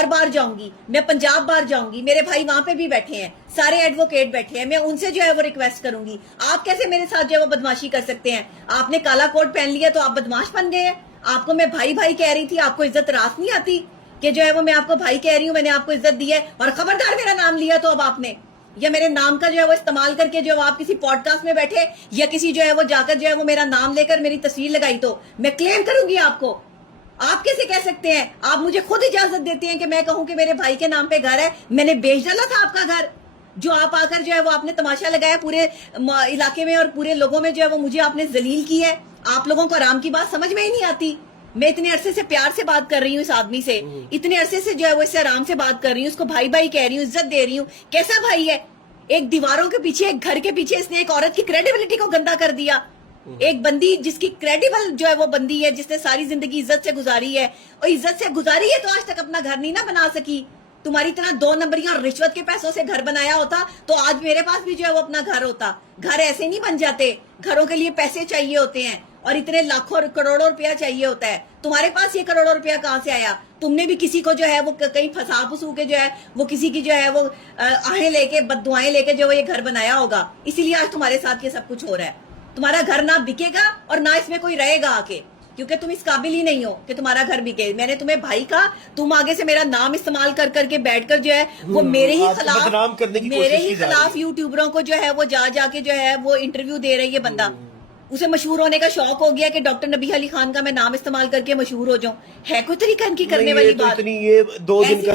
लाहौर बार जाऊंगी, मैं पंजाब बार जाऊंगी, मेरे भाई वहां पे भी बैठे हैं, सारे एडवोकेट बैठे हैं, मैं उनसे जो है वो रिक्वेस्ट करूंगी। आप कैसे मेरे साथ जो है वो बदमाशी कर सकते हैं? आपने काला कोट पहन लिया तो आप बदमाश बन गए हैं। आपको मैं भाई भाई कह रही थी, आपको इज्जत रास नहीं आती कि जो है वो मैं आपको भाई कह रही हूँ, मैंने आपको इज्जत दी है और खबरदार मेरा नाम लिया तो अब आपने, या मेरे नाम का जो है वो इस्तेमाल करके जो आप किसी पॉडकास्ट में बैठे या किसी जो है वो जाकर जो है वो मेरा नाम लेकर मेरी तस्वीर लगाई तो मैं क्लेम करूंगी आपको। आप कैसे कह सकते हैं? आप मुझे खुद इजाजत देते हैं कि मैं कहूं कि मेरे भाई के नाम पे घर है, मैंने बेच डाला था आपका घर, जो आप आकर जो है वो आपने तमाशा लगाया पूरे इलाके में और पूरे लोगों में जो है वो मुझे आपने जलील की है। आप लोगों को आराम की बात समझ में ही नहीं आती। मैं इतने अरसे से प्यार से बात कर रही हूँ इस आदमी से, इतने अरसे से जो है वो इससे आराम से बात कर रही हूँ, उसको भाई भाई कह रही हूँ, इज्जत दे रही हूँ। कैसा भाई है? एक दीवारों के पीछे, एक घर के पीछे इसने एक औरत की क्रेडिबिलिटी को गंदा कर दिया। एक बंदी जिसकी क्रेडिबल जो है वो बंदी है, जिसने सारी जिंदगी इज्जत से गुजारी है, और इज्जत से गुजारी है तो आज तक अपना घर नहीं ना बना सकी। तुम्हारी तरह 2 नंबरियां रिश्वत के पैसों से घर बनाया होता तो आज मेरे पास भी जो है वो अपना घर होता। घर ऐसे नहीं बन जाते, घरों के लिए पैसे चाहिए होते हैं और इतने लाखों करोड़ों रुपया चाहिए होता है। तुम्हारे पास ये करोड़ों रुपया कहाँ से आया? तुमने भी किसी को जो है वो कहीं फंसा फंसू के जो है वो किसी की जो है वो आहें लेके बददुआएं लेके जो ये घर बनाया होगा, इसीलिए आज तुम्हारे साथ ये सब कुछ हो रहा है। तुम्हारा घर ना बिकेगा और ना इसमें कोई रहेगा आके, क्योंकि तुम इस काबिल ही नहीं हो कि तुम्हारा घर बिके। मैंने तुम्हें भाई कहा, तुम आगे से मेरा नाम इस्तेमाल कर करके बैठकर जो है वो मेरे ही खिलाफ यूट्यूबरों को जो है वो जा जाके जो है वो इंटरव्यू दे रही है बंदा। उसे मशहूर होने का शौक हो गया कि डॉक्टर नबी अली खान का मैं नाम इस्तेमाल करके मशहूर हो जाऊं। है कोई तरीका इनकी करने वाली बात? ये 2 दिन का